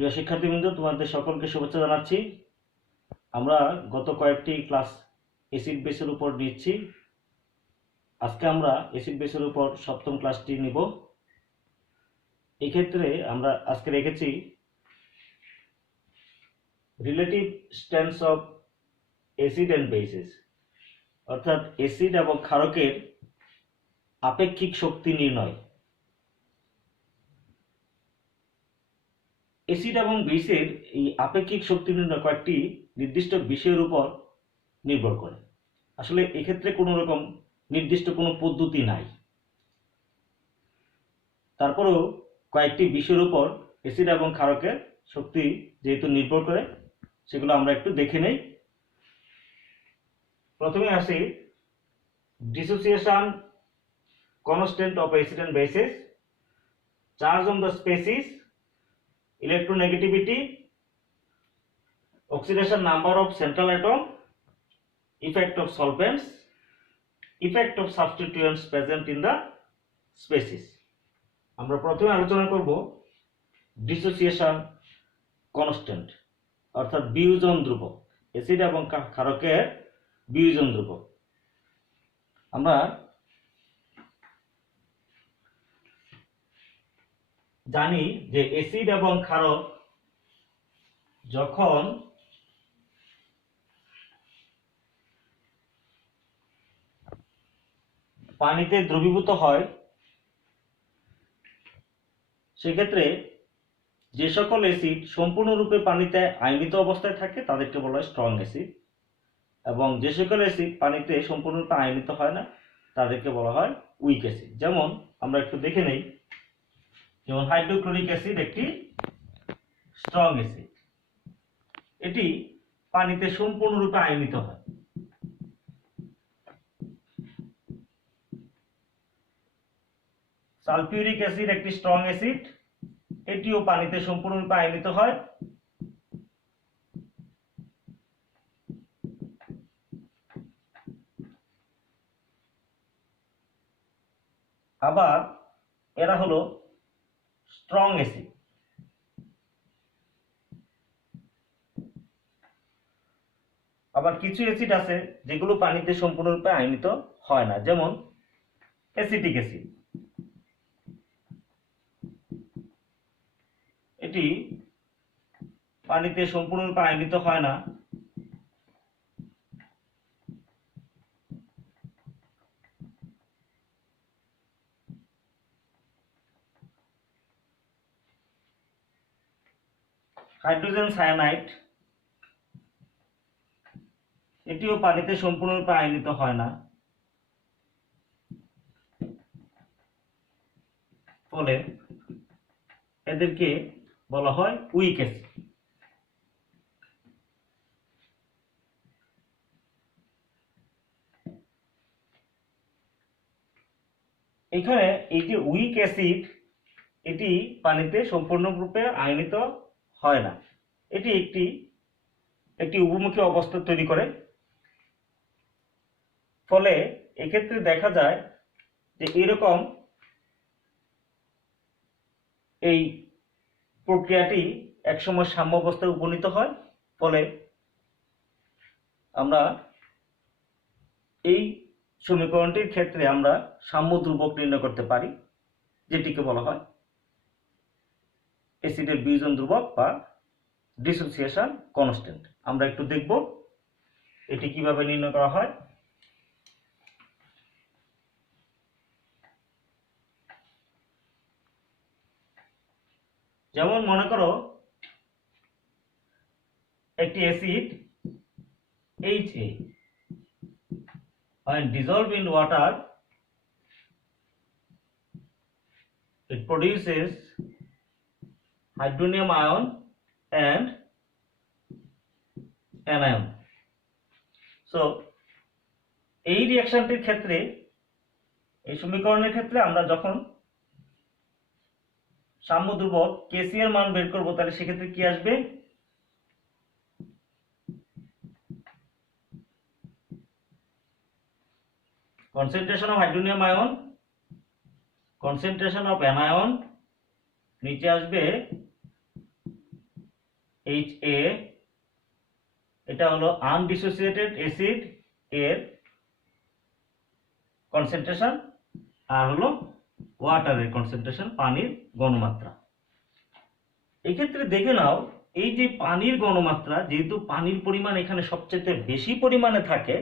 প্রিয় শিক্ষার্থীবৃন্দ, তোমাদের সকলকে শুভেচ্ছা জানাচ্ছি। আমরা গত কয়েকটি ক্লাস অ্যাসিড বেসের উপর নিচ্ছি। আজকে আমরা অ্যাসিড বেসের উপর সপ্তম ক্লাসটি নিব। এই ক্ষেত্রে আমরা আজকে রেখেছি relative strengths of acid and bases, অর্থাৎ অ্যাসিড এবং ক্ষারকের আপেক্ষিক শক্তি নির্ণয়। অ্যাসিড এবং বেসের এই আপেক্ষিক শক্তি নির্ণয় কয়েকটি নির্দিষ্ট বিষয়ের উপর নির্ভর করে। আসলে এক্ষেত্রে কোনো রকম নির্দিষ্ট কোনো পদ্ধতি নাই, তারপরেও কয়েকটি বিষয়ের উপর অ্যাসিড এবং ক্ষারকের শক্তি যেহেতু নির্ভর করে, সেগুলো আমরা একটু দেখে নেই। প্রথমে আসি dissociation constant of acid and bases, charge on the species, electronegativity, oxidation number of central atom, effect of solvents, effect of substituents present in the species. আমরা প্রথমে আলোচনা করব ডিসোসিয়েশন কনস্ট্যান্ট, অর্থাৎ বিয়োজন ধ্রুবক, অ্যাসিড এবং ক্ষারকের বিয়োজন ধ্রুবক। আমরা জানি যে অ্যাসিড এবং ক্ষারক যখন পানিতে দ্রবীভূত হয়, সেক্ষেত্রে যে সকল অ্যাসিড সম্পূর্ণরূপে পানিতে আয়নিত অবস্থায় থাকে তাদেরকে বলা হয় স্ট্রং অ্যাসিড, এবং যে সকল অ্যাসিড পানিতে সম্পূর্ণরূপে আয়নিত হয় না তাদেরকে বলা হয় উইক অ্যাসিড। যেমন আমরা একটু দেখে নেই, যেমন হাইড্রোক্লোরিক অ্যাসিড একটি স্ট্রং অ্যাসিড, এটি পানিতে সম্পূর্ণরূপে আয়নিত হয়। সালফিউরিক অ্যাসিড একটি স্ট্রং অ্যাসিড, এটিও পানিতে সম্পূর্ণরূপে আয়নিত হয়। আবার এরা হলো স্ট্রং অ্যাসিড। আবার কিছু অ্যাসিড আছে যেগুলো পানিতে সম্পূর্ণরূপে আয়নিত হয় না, যেমন অ্যাসিটিক অ্যাসিড, এটি পানিতে সম্পূর্ণরূপে আয়নিত হয় না। হাইড্রোজেন সায়ানাইড, এটিও পানিতে সম্পূর্ণরূপে আয়নিত হয় না, ফলে এদেরকে বলা হয় উইক অ্যাসিড। এখানে এই যে উইক অ্যাসিড, এটি পানিতে সম্পূর্ণরূপে আয়নিত হয় না, এটি একটি একটি উপমুখী অবস্থা তৈরি করে। ফলে এক্ষেত্রে দেখা যায় যে এরকম এই প্রক্রিয়াটি একসময় সাম্য অবস্থায় উপনীত হয়। ফলে আমরা এই সমীকরণটির ক্ষেত্রে আমরা সাম্য ধ্রুবক নির্ণয় করতে পারি, যেটিকে বলা হয় অ্যাসিডের বিয়োজন ধ্রুবক বা ডিসোসিয়েশন কনস্ট্যান্ট। আমরা একটু দেখব এটি কিভাবে নির্ণয় করা হয়। যেমন মনে করো একটি acid HA when dissolved in water it produces hydronium ion and anion. So এই রিঅ্যাকশনটির ক্ষেত্রে, এই সমীকরণের ক্ষেত্রে আমরা যখন সাম্য ধ্রুবক Kc এর মান বের করব, তাহলে সেক্ষেত্রে কি আসবে? concentration of hydronium ion, concentration of anion, নিচে আসবে HA, এটা হলো আনডিসোসিয়েটেড অ্যাসিড এর কনসেন্ট্রেশন, আর হলো ওয়াটারের কনসেন্ট্রেশন, পানির ঘনমাত্রা। এই ক্ষেত্রে দেখে নাও, এই যে পানির ঘনমাত্রা, যেহেতু পানির পরিমাণ এখানে সবচেয়ে বেশি পরিমাণে থাকে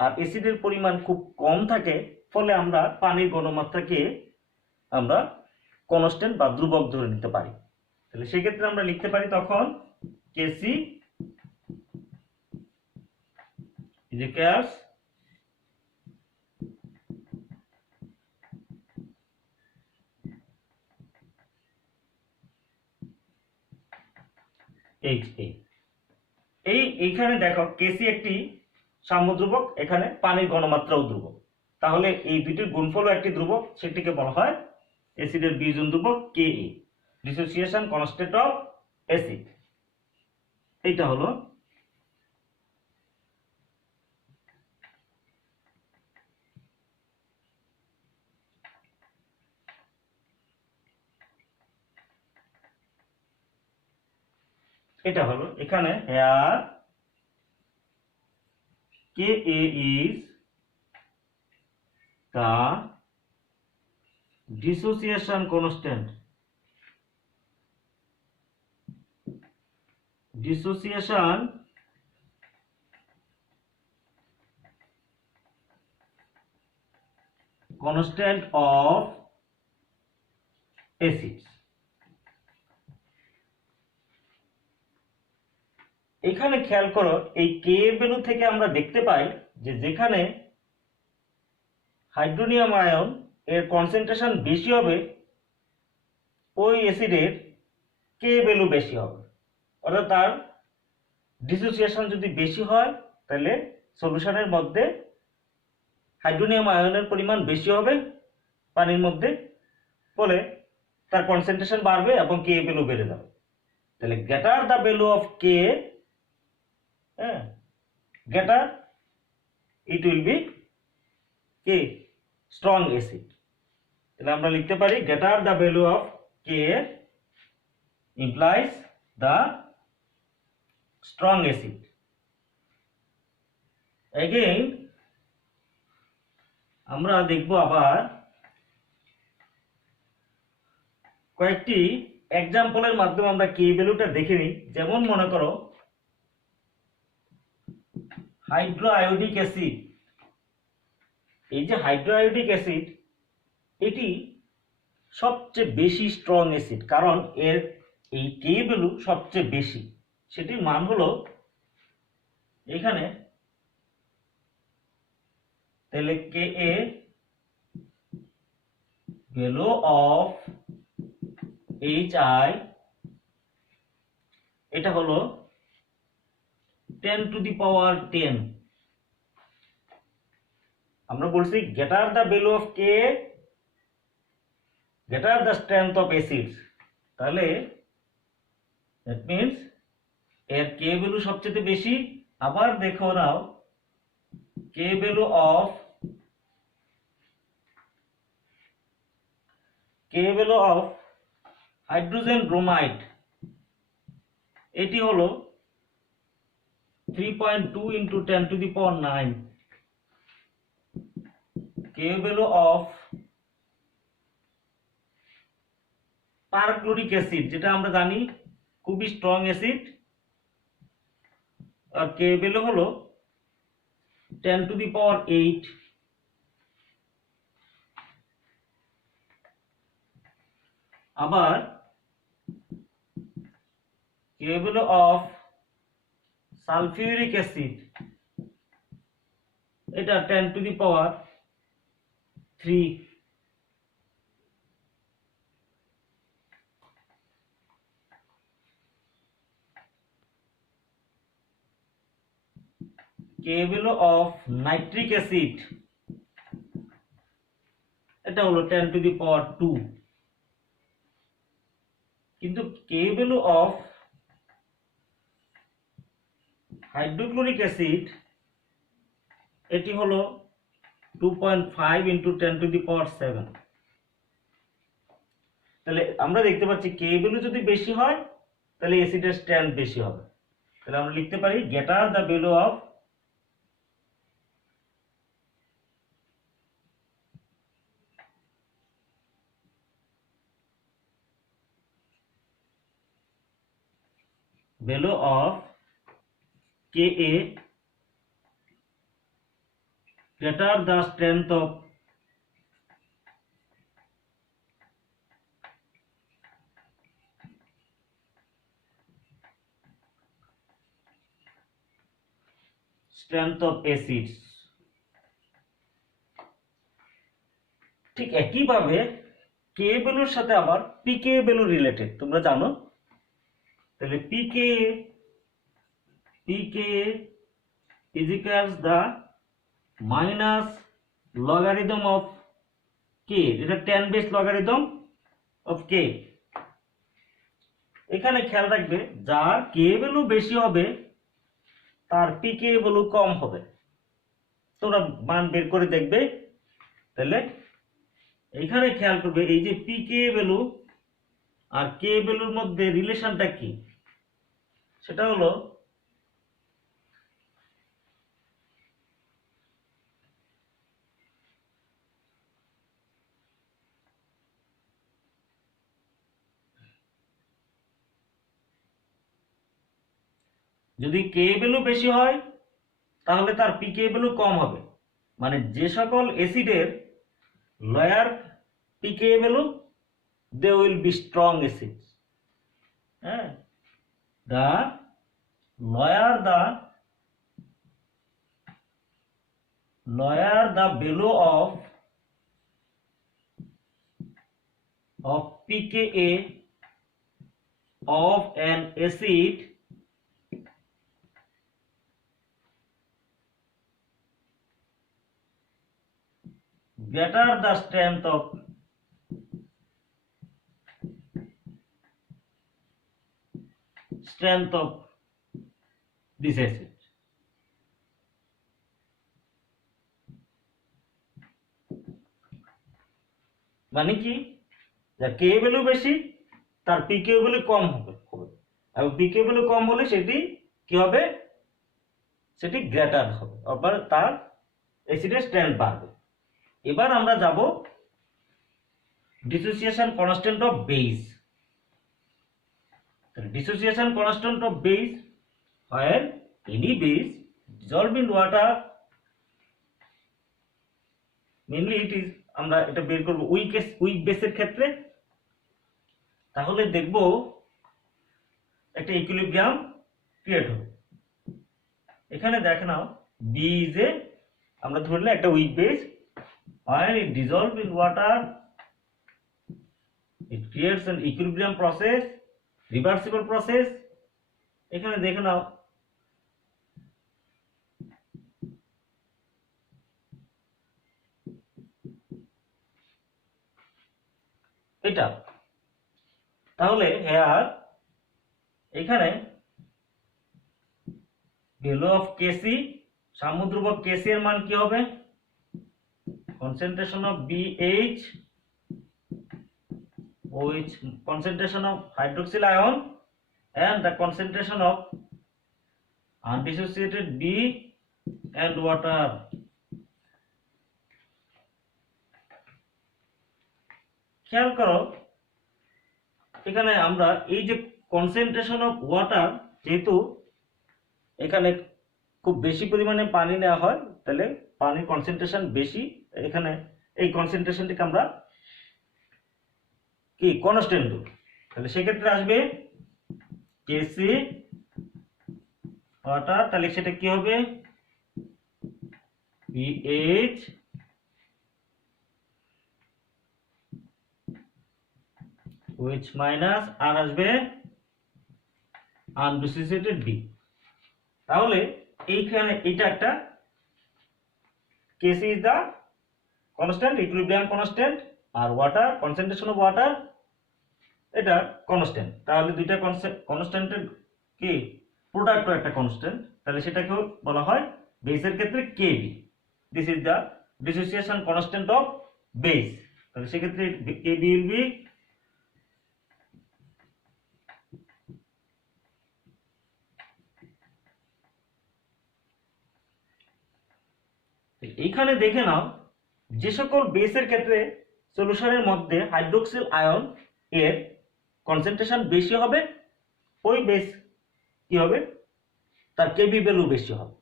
আর অ্যাসিডের পরিমাণ খুব কম থাকে, ফলে আমরা পানির ঘনমাত্রাকে আমরা কনস্ট্যান্ট বা ধ্রুবক ধরে নিতে পারি। তাহলে সেক্ষেত্রে আমরা লিখতে পারি তখন কেসি ইকুয়ালস HA। এইখানে দেখো কেসি একটি সাম্য ধ্রুবক, এখানে পানির ঘনমাত্রাও ধ্রুবক, তাহলে এই দুটির গুণফলও একটি ধ্রুবক, সেটিকে বলা হয় অ্যাসিডের বিয়োজন ধ্রুবক Ka, dissociation constant of acid. এইটা হলো এখানে hair Ka is the dissociation constant, of acids। এখানে খেয়াল করো, এই K এর ভ্যালু থেকে আমরা দেখতে পাই যে যেখানে হাইড্রোনিয়াম আয়ন এর কনসেন্ট্রেশন বেশি হবে, ওই অ্যাসিডের K ভ্যালু বেশি হবে, অর্থাৎ তার ডিসোসিয়েশন যদি বেশি হয় তাহলে সলিউশনের মধ্যে হাইড্রোনিয়াম আয়নের পরিমাণ বেশি হবে পানির মধ্যে, ফলে তার কনসেন্ট্রেশন বাড়বে এবং K ভ্যালু বেড়ে যাবে। তাহলে greater the value of K, greater it will be K, strong acid। তাহলে আমরা লিখতে পারি greater the value of K implies the strong acid। again আমরা দেখব আবার কয়েকটি এক্সাম্পলের মাধ্যমে আমরা K ভ্যালুটা দেখে নিই। যেমন মনে করো হাইড্রোআয়োডিক অ্যাসিড, এই যে হাইড্রোআয়োডিক অ্যাসিড, এটি সবচেয়ে বেশি স্ট্রং অ্যাসিড, কারণ এর এই K ভ্যালু সবচেয়ে বেশি। সেটির মান হলো এখানে, তাহলে Ka ভ্যালু অফ Hi, এটা হলো 10 to the power 10। আমরা বলছি greater the value of K, greater the strength of acids, তাহলে দ্যাট মিন্স এর K ভ্যালু সবচেয়ে বেশি। আবার দেখো নাও K value of hydrogen bromide, এটি হলো 3.2 into 10 to the power 9। K value of perchloric acid, যেটা আমরা জানি খুবই স্ট্রং অ্যাসিড, আর K ভ্যালু হলো 10 to the power 8। আবার K value of sulphuric acid, এটা 10 to the power 3। K value of nitric acid, এটা হলো 10 to the power 2। কিন্তু K value of hydrochloric acid, এটি হলো 2.5 into 10 to the power 7। তাহলে আমরা দেখতে পাচ্ছি K ভ্যালু যদি বেশি হয় তাহলে অ্যাসিডের স্ট্রেংথ বেশি হবে। তাহলে আমরা লিখতে পারি greater the value of Ka greater the strength of acids। ঠিক একইভাবে কে ভ্যালুর সাথে আবার পিকে ভ্যালু রিলেটেড, তোমরা জানো। তাহলে পিকে is equals the minus logarithm of k, এটা 10 বেস লগারিদম অফ k। এখানে খেয়াল রাখবে যার কে ভ্যালু বেশি হবে তার পিকে ভ্যালু কম হবে। তোমরা মান বের করে দেখবে। তাহলে এখানে খেয়াল করবে এই যে পিকে ভ্যালু আর কে ভ্যালুর মধ্যে রিলেশনটা কি, সেটা হলো যদি কে ভ্যালু বেশি হয় তাহলে তার পিকে ভ্যালু কম হবে। মানে যে সকল অ্যাসিডের lower pK value they will be strong acids. হ্যাঁ, the lower the value of pKa of an acid, greater the strength of this acid। মানে কি, যার কে ভ্যালু বেশি তার পিকে ভ্যালু কম হবে, এবং পিকে ভ্যালু কম হলে সেটি কি হবে, সেটি গ্রেটার হবে, অর্থাৎ তার অ্যাসিডের স্ট্রেংথ বাড়বে। এবার আমরা যাব dissociation constant of base. Dissociation constant of base, where any base dissolved in water, mainly it is, আমরা এটা বের করব উইক বেসের ক্ষেত্রে। তাহলে দেখব একটা ইকুইলিব্রিয়াম ক্রিয়েট হবে। এখানে দেখে নাও বি ইজ এ, আমরা ধরলে একটা week base, when it dissolved in water it creates an equilibrium process, reversible process। এখানে দেখে নাও এটা। তাহলে হেয়ার এখানে ভ্যালু অফ কেসি, সামুদ্রবক কেসি এর মান কি হবে, concentration of BH which concentration of hydroxyl ion and the concentration of undissociated B and water। খেয়াল করো এখানে আমরা এই যে কনসেন্ট্রেশন অফ ওয়াটার, যেহেতু এখানে খুব বেশি পরিমাণে পানি নেওয়া হয় তাহলে পানির কনসেন্ট্রেশন বেশি, এখানে এই কনসেন্ট্রেশনটিকে আমরা কি কনস্ট্যান্ট দেব। তাহলে সেক্ষেত্রে আসবে কেসি ওয়াটার, তাহলে সেটা কি হবে পিএইচ which মাইনাস আর আসবে আনডিসোসিয়েটেড বি। তাহলে এইখানে এটা একটা KC is the constant, equilibrium constant, আর ওয়াটার কনসেন্ট্রেশন অফ ওয়াটার এটা কনস্ট্যান্ট। তাহলে দুইটা কনস্ট্যান্টের কি প্রোডাক্ট একটা কনস্ট্যান্ট, তাহলে সেটাকেও বলা হয় বেসের ক্ষেত্রে KB. This is the dissociation constant of base. তাহলে সেক্ষেত্রে কেবি উইল বি এইখানে দেখে নাও যে সকল বেসের ক্ষেত্রে সলিউশনের মধ্যে হাইড্রোক্সিল আয়ন এর কনসেন্ট্রেশন বেশি হবে, ওই বেস কি হবে, তার কেবি ভ্যালু বেশি হবে।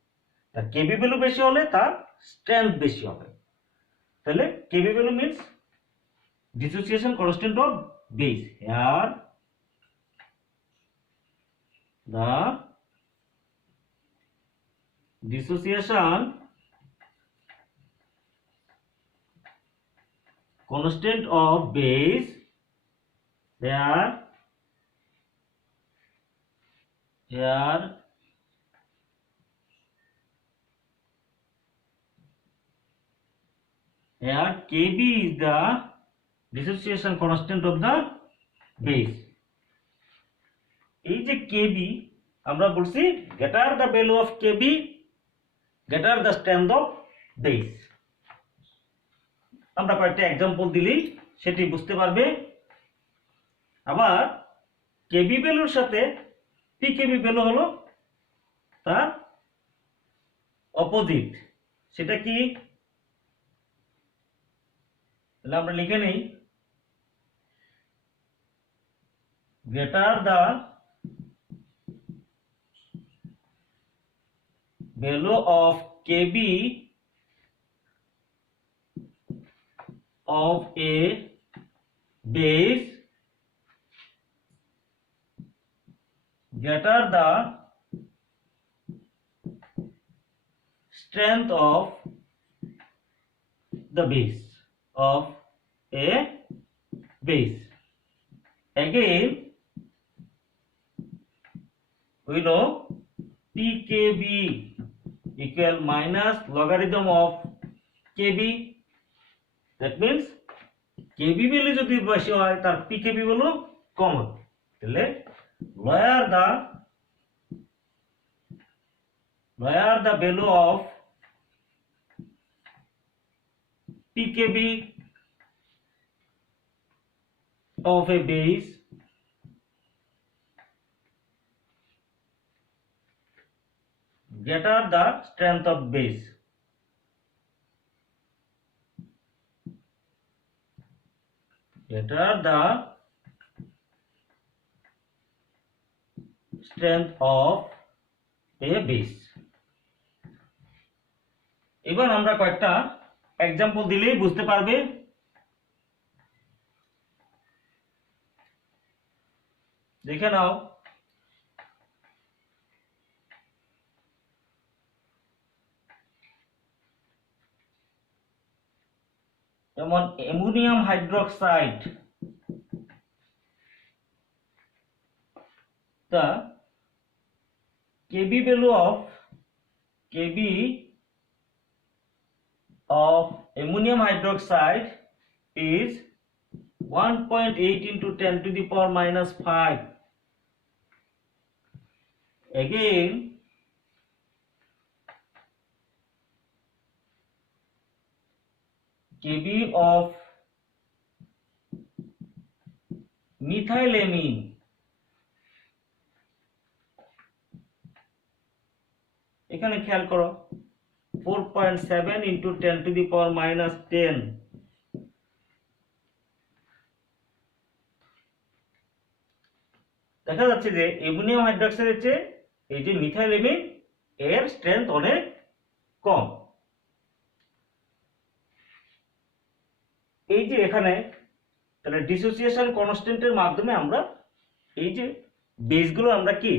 তার কেবি ভ্যালু বেশি হলে তার স্ট্রেংথ বেশি হবে। তাহলে KB value means dissociation constant of base. Here the dissociation constant of base here Kb is the dissociation constant of the base. এই যে Kb আমরা বলছি greater the value of Kb greater the strength of base। আমরা কয়েকটা example দিলেই সেটি বুঝতে পারবে। আবার Kb ভ্যালুর সাথে Pkb ভ্যালু হলো তার অপোজিট। সেটা কি, তাহলে আমরা লিখে নেই greater the value of Kb of a base greater the strength of the base of a base. Again we know Pkb equal minus logarithm of Kb. That means Kb value যদি বেশি হয় তার Pkb ভ্যালু কম হবে। তাহলে lower the value of Pkb of a base greater the strength of base. Greater the strength of a base. এবার আমরা কয়েকটা example দিলেই বুঝতে পারবে। দেখে নাও যেমন ammonium hydroxide, the Kb value of ammonium hydroxide is 1.8 into 10 to the power minus 5. Again Kb of methylamine এখানে খেয়াল করো 4.7 into 10 to the power minus 10। দেখা যাচ্ছে যে অ্যামোনিয়াম হাইড্রোক্সাইডের চেয়ে এই যে মিথাইলামিন এর স্ট্রেংথ অনেক কম। এই যে এখানে তাহলে ডিসোসিয়েশন কনস্ট্যান্টের মাধ্যমে আমরা এই যে বেসগুলো আমরা কি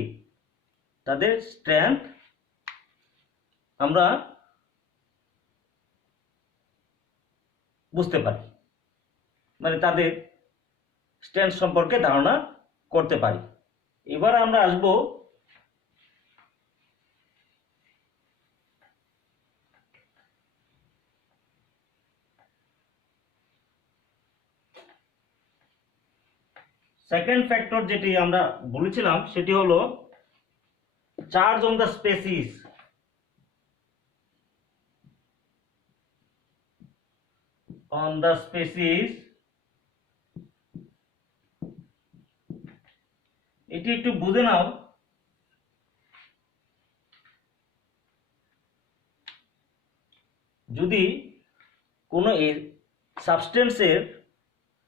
তাদের স্ট্রেংথ আমরা বুঝতে পারি, মানে তাদের স্ট্রেংথ সম্পর্কে ধারণা করতে পারি। এবার আমরা আসব সেকেন্ড ফ্যাক্টর, যেটি আমরা বলেছিলাম সেটি হলো charge on the species. on the species, এটি একটু বুঝে নাও। সাবস্টেন্সের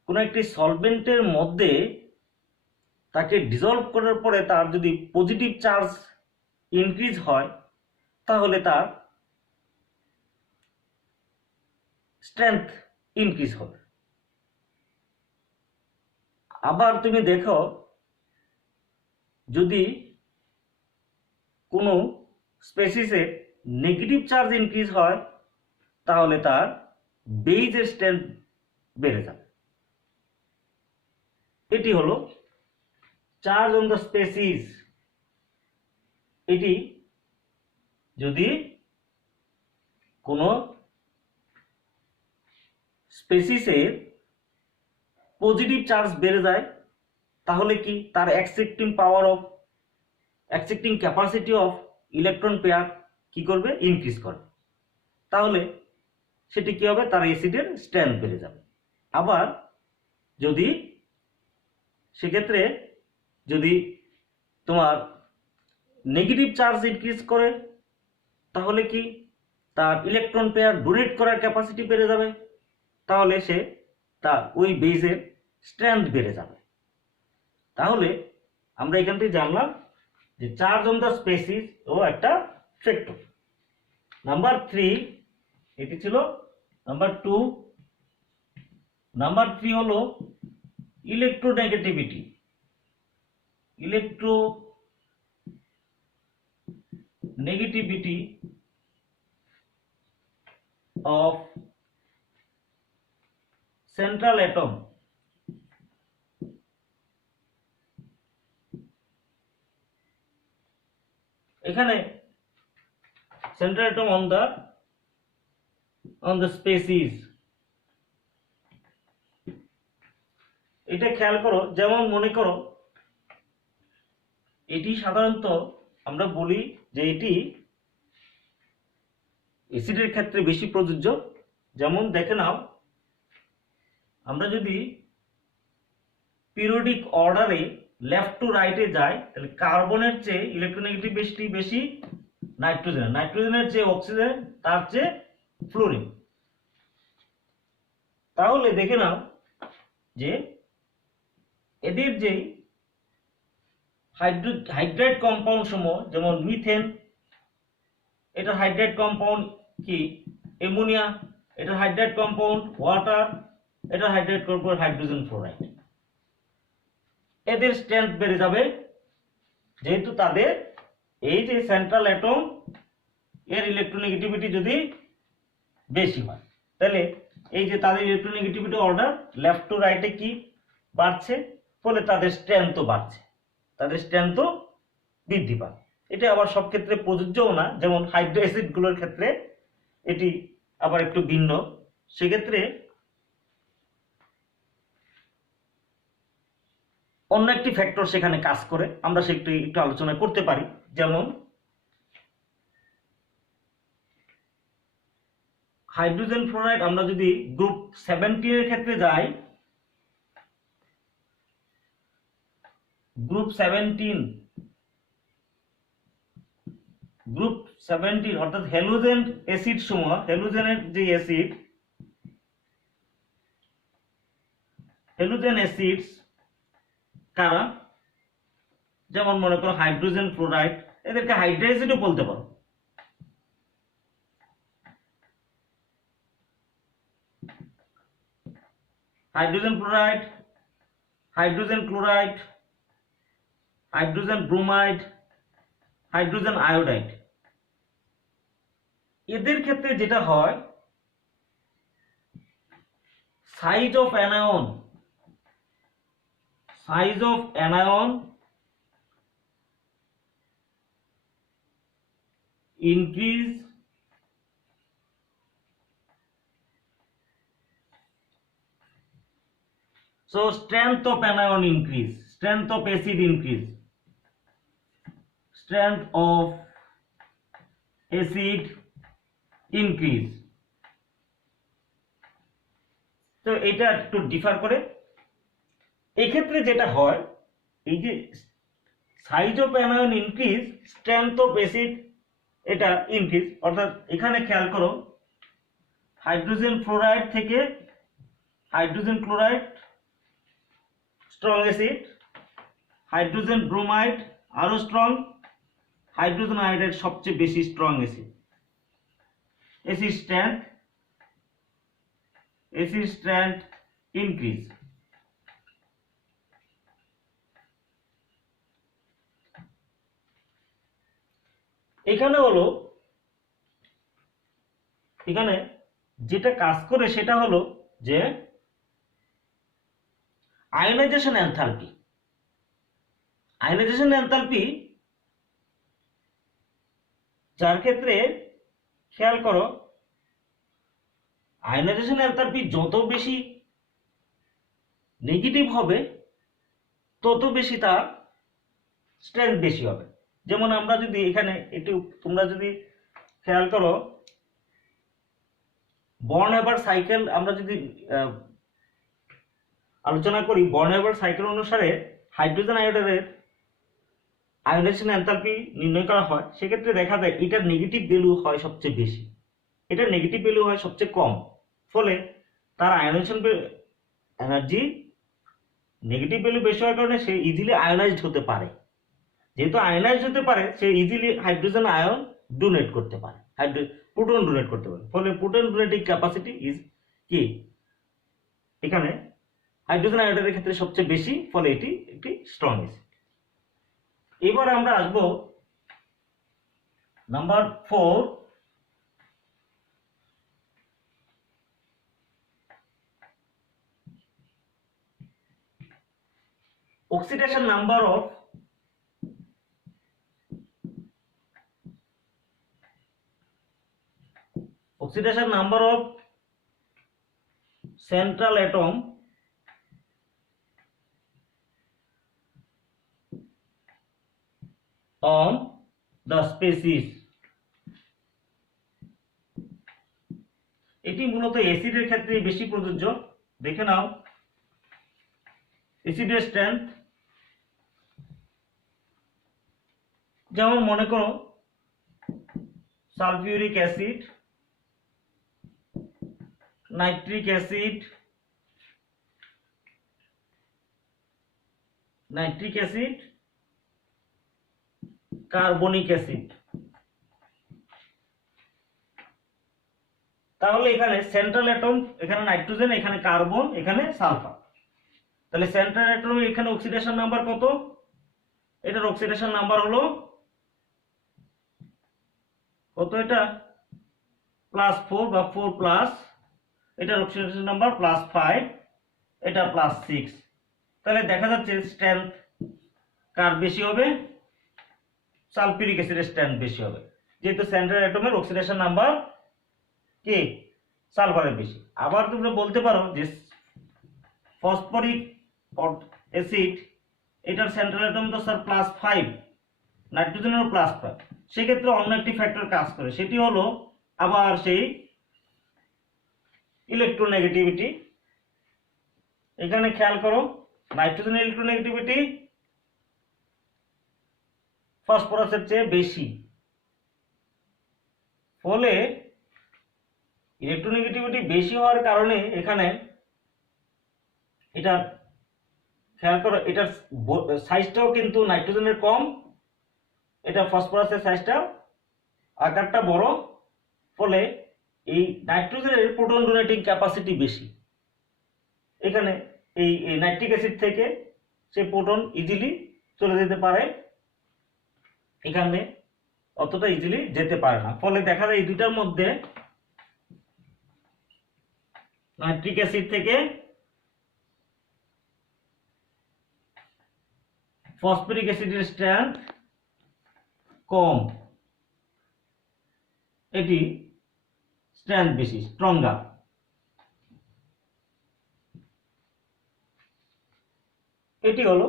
কোনো একটি সলভেন্টের মধ্যে তাকে ডিজলভ করার পরে তার যদি পজিটিভ চার্জ ইনক্রিজ হয় তাহলে তার স্ট্রেংথ ইনক্রিজ হবে। আবার তুমি দেখো যদি কোনো স্পেসিসে নেগেটিভ চার্জ ইনক্রিজ হয় তাহলে তার বেইজের স্ট্রেংথ বেড়ে যাবে। এটি হলো চার্জ অন দ্য স্পেসিস। এটি যদি কোনো স্পেসিসের পজিটিভ চার্জ বেড়ে যায় তাহলে কি তার accepting capacity of electron pair কি করবে, ইনক্রিজ করবে। তাহলে সেটি কি হবে, তার অ্যাসিডের স্ট্রেংথ বেড়ে যাবে। আবার যদি সেক্ষেত্রে যদি তোমার নেগেটিভ চার্জ ইনক্রিজ করে তাহলে কি তার ইলেকট্রন পেয়ার ডোনেট করার ক্যাপাসিটি বেড়ে যাবে, তাহলে সে তার ওই বেজের স্ট্রেংথ বেড়ে যাবে। তাহলে আমরা এখান থেকে জানলাম যে চার্জ অন দ্য স্পেসিস ও একটা ফ্যাক্টর। নাম্বার 3 এটি ছিল। নাম্বার 2, নাম্বার 3 হলো electronegativity. Electronegativity of central atom। এখানে central atom on the species, এটা খেয়াল করো। যেমন মনে করো এটি সাধারণত আমরা বলি যে এটি অ্যাসিডের ক্ষেত্রে বেশি প্রযোজ্য। যেমন দেখে নাও, আমরা যদি পিরিয়ডিক অর্ডারে লেফট টু রাইটে যাই তাহলে কার্বনের চেয়ে ইলেকট্রোনেগেটিভিটি বেশি নাইট্রোজেনের, নাইট্রোজেনের চেয়ে অক্সিজেন, তার চেয়ে ফ্লোরিন। তাহলে দেখে নাও যে এদের যে হাইড্রাইড কম্পাউন্ড সমূহ, যেমন মিথেন, এটা হাইড্রাইড কম্পাউন্ড কি অ্যামোনিয়া, এটা হাইড্রাইড কম্পাউন্ড ওয়াটার, এটা হাইড্রাইড কম্পাউন্ড হাইড্রোজেন ফ্লোরাইড। এদের স্ট্রেংথ বেড়ে যাবে যেহেতু তাদের এই যে সেন্ট্রাল অ্যাটম এর ইলেকট্রোনেগেটিভিটি যদি বেশি হয়, তাহলে এই যে তাদের ইলেকট্রোনেগেটিভিটি অর্ডার লেফট টু রাইটে কি বাড়ছে, ফলে তাদের স্ট্রেংথও বাড়ছে, তাদের স্ট্রেংথও বৃদ্ধি পায়। এটা আবার সব ক্ষেত্রে প্রযোজ্যও না। যেমন হাইড্রো অ্যাসিডগুলোর ক্ষেত্রে এটি আবার একটু ভিন্ন। সেক্ষেত্রে অন্য একটি ফ্যাক্টর সেখানে কাজ করে, আমরা সেটি একটু আলোচনা করতে পারি। যেমন হাইড্রোজেন ফ্লোরাইড, আমরা যদি গ্রুপ 17 এর ক্ষেত্রে যাই, গ্রুপ 17 অর্থাৎ হ্যালোজেন অ্যাসিড সমূহ, হ্যালোজেনের যে অ্যাসিড, হ্যালোজেন অ্যাসিডস কারা, যেমন মনে করো হাইড্রোজেন ফ্লোরাইড, এদেরকে হাইড্রাইসিডও বলতে পারো। Hydrogen fluoride, hydrogen chloride, hydrogen bromide, hydrogen iodide. এদের ক্ষেত্রে যেটা হয়, size of anion increase so strength of anion increase, strength of acid increase, strength of acid increase। তো এটা একটু ডিফার করে। এই ক্ষেত্রে যেটা হয়, এই যে size of anion increase, strength of acid এটা ইনক্রিজ। অর্থাৎ এখানে খেয়াল করো হাইড্রোজেন ফ্লোরাইড থেকে hydrogen chloride strong acid, hydrogen bromide আরো স্ট্রং, হাইড্রোজেন আয়োডাইড সবচেয়ে বেশি strong acid. Acid strength increase. এখানে যেটা কাজ করে সেটা হলো যে আয়োনাইজেশন এনথালপি। আয়োনাইজেশন এনথালপি যার ক্ষেত্রে খেয়াল করো, আয়োনাইজেশন এনথালপি যত বেশি নেগেটিভ হবে তত বেশি তার স্ট্রেংথ বেশি হবে। যেমন আমরা যদি এখানে একটু তোমরা যদি খেয়াল করো, বর্ন হেবার সাইকেল আমরা যদি আলোচনা করি, বর্ন হেবার সাইকেল অনুসারে হাইড্রোজেন আয়োডাইডের আয়োনাইজেশন এনথালপি নির্ণয় করা হয়। সেক্ষেত্রে দেখা যায় এটার নেগেটিভ ভ্যালু হয় সবচেয়ে বেশি, এটার নেগেটিভ ভ্যালু হয় সবচেয়ে কম। ফলে তার আয়োনাইজেশন এনার্জি নেগেটিভ ভ্যালু বেশি হওয়ার কারণে সে ইজিলি আয়োনাইজড হতে পারে। যেহেতু আয়োনাইজড হতে পারে, সে ইজিলি হাইড্রোজেন আয়ন ডোনেট করতে পারে, প্রোটন ডোনেট করতে পারে। ফলে প্রোটন ডোনেটিং ক্যাপাসিটি ইজ কি এখানে হাইড্রোজেন আয়োডাইডের ক্ষেত্রে সবচেয়ে বেশি। ফলে এটি একটি স্ট্রং অ্যাসিড। এবার আমরা আসব number 4, oxidation number of central atom on the species। এটি মূলত অ্যাসিডের ক্ষেত্রে বেশি প্রযোজ্য। দেখে নাও অ্যাসিডের স্ট্রেংথ, যেমন মনে করো sulphuric acid, nitric acid, carbonic acid. তাহলে এখানে সেন্ট্রাল অ্যাটম, এখানে নাইট্রোজেন, এখানে কার্বন, এখানে সালফার। তাহলে সেন্ট্রাল অ্যাটমের এখানে অক্সিডেশন নাম্বার কত? এটার অক্সিডেশন নাম্বার হলো কত? এটা +4 বা 4+, এটার অক্সিডেশন নাম্বার +5, এটা +6। তাহলে দেখা যাচ্ছে স্ট্রেংথ কার বেশি হবে? সালফিউরিক অ্যাসিডের স্ট্রেংথ বেশি হবে, যেহেতু সেন্ট্রাল অ্যাটমের অক্সিডেশন নাম্বার কি সালফারের বেশি। আবার তোমরা বলতে পারো যে ফসফরিক অ্যাসিড, এটার সেন্ট্রাল অ্যাটম তো স্যার +5, নাইট্রোজেনেরও +5। সেক্ষেত্রে অন্য একটি ফ্যাক্টর কাজ করে, সেটি হলো আবার সেই ইলেকট্রোনেগেটিভিটি। এখানে খেয়াল করো, নাইট্রোজেনের ইলেকট্রোনেগেটিভিটি ফসফরাসের চেয়ে বেশি। ফলে ইলেকট্রোনেগেটিভিটি বেশি হওয়ার কারণে এখানে এটা খেয়াল করো, এটার সাইজটাও কিন্তু নাইট্রোজেনের কম, এটা ফসফরাসের সাইজটা আকারটা বড়। ফলে এই নাইট্রোজেনের প্রোটন ডোনেটিং ক্যাপাসিটি বেশি। এখানে এই নাইট্রিক অ্যাসিড থেকে সে প্রোটন ইজিলি চলে যেতে পারে, এখানে অতটা ইজিলি যেতে পারে না। ফলে দেখা যায় এই দুটার মধ্যে নাইট্রিক অ্যাসিড থেকে ফসফরিক অ্যাসিডের স্ট্রেংথ কম, এটি স্ট্রেংথ বেশি, স্ট্রঙ্গার। এটি হলো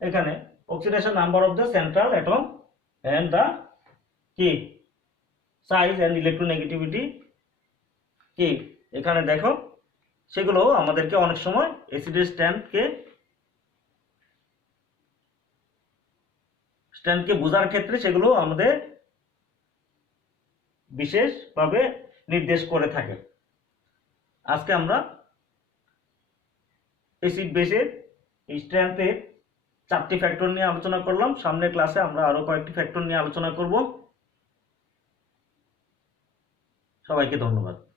এখানে oxidation number of the central atom and the কি সাইজ এন্ড ইলেকট্রোনেগেটিভিটি কি এখানে দেখো, সেগুলো আমাদেরকে অনেক সময় অ্যাসিডের স্ট্রেংথকে বোঝার ক্ষেত্রে সেগুলো আমাদের বিশেষভাবে নির্দেশ করে থাকে। আজকে আমরা অ্যাসিড বেসের স্ট্রেংথের 4টি ফ্যাক্টর নিয়ে আলোচনা করলাম। সামনের ক্লাসে আমরা আরো কয়েকটি ফ্যাক্টর নিয়ে আলোচনা করব। সবাইকে ধন্যবাদ।